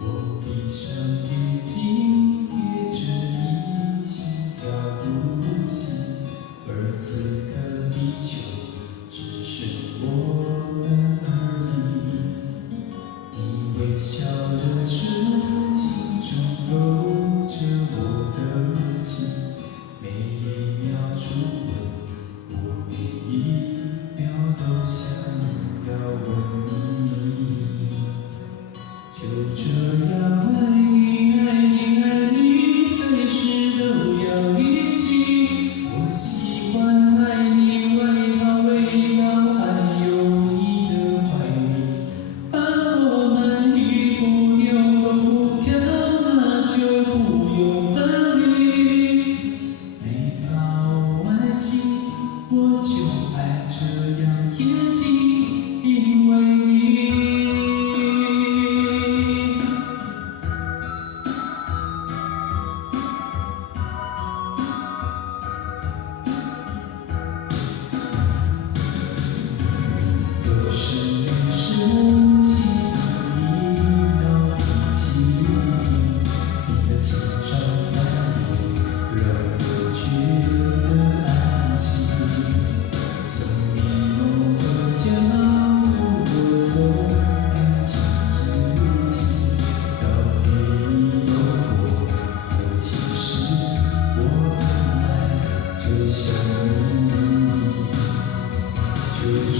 我闭上眼睛，贴着你心跳呼吸，而此刻地球只剩我们而已。你微笑的唇，心中揉着我的心，每一秒触吻，我每一秒都想要吻你。就这样爱你，爱你，爱你，随时都要一起。我喜欢爱你，围绕围绕爱有你的怀里。把我们一步扭都不飘，那就不用分离。每到爱情，我就爱这样贴近，因为你。若是没生气，你到底起你的轻声在让我觉得安心。从你某个角度，我从感情日记，到别已有我其实我本来就像你。就这